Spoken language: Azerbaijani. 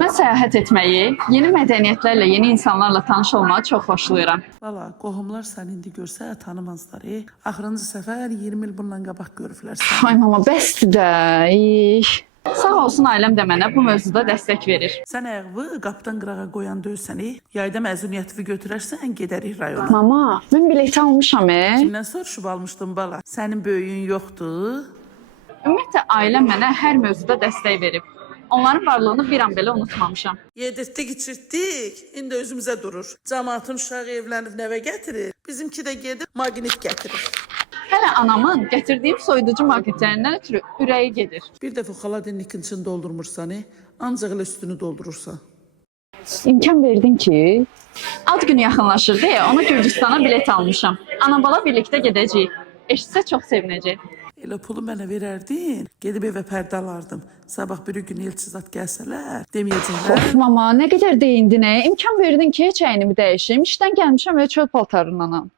Mən səyahət etməyi, yeni mədəniyyətlərlə, yeni insanlarla tanış olmağı çox xoşlayıram. Valla qohumlar səni indi görsə tanımazlar. Axırıncı səfər 20 il bundan qabaq görüblər səni. Ay mama, bəsdir də. Sağ olsun ailəm də mənə bu mövzuda dəstək verir. Sən ayağı qapıdan qırağa qoyan döysən. Yayda məzuniyyətini götürərsən, gedərik rayona. Mama, mən bilet almışam. Kimdən soruşub almışdın bala? Sənin böyüyün yoxdur? Ümumiyyətlə ailəm mənə hər mövzuda dəstək verib. Onların varlığını bir an belə unutmamışam. Yedirtdik, içirtdik. İndi özümüzə durur. Cəmaatın uşağı evlənib nəvə gətirir. Bizimki də gedir, maqnit gətirir. Hələ anamın gətirdiyim soyuducu maqnitlərindən ötürü ürəyi gedir. Bir dəfə xaladenikın içini doldurmursan, ancaq elə üstünü doldurursan. İmkan verdin ki, ad günü yaxınlaşır deyə ona Gürcüstana bilet almışam. Ana-bala birlikdə gedəcəyik. Eşitsə çox sevinəcək. Elə pulu mənə verərdin, gedib evə pərdə alardım. Sabah bir gün elçizat gəlsələr, deməyəcəklər. Of mama, nə qədər deyindin, İmkan verdin ki, heç əynimi dəyişim. İşdən gəlmişəm və çöl paltarındanam.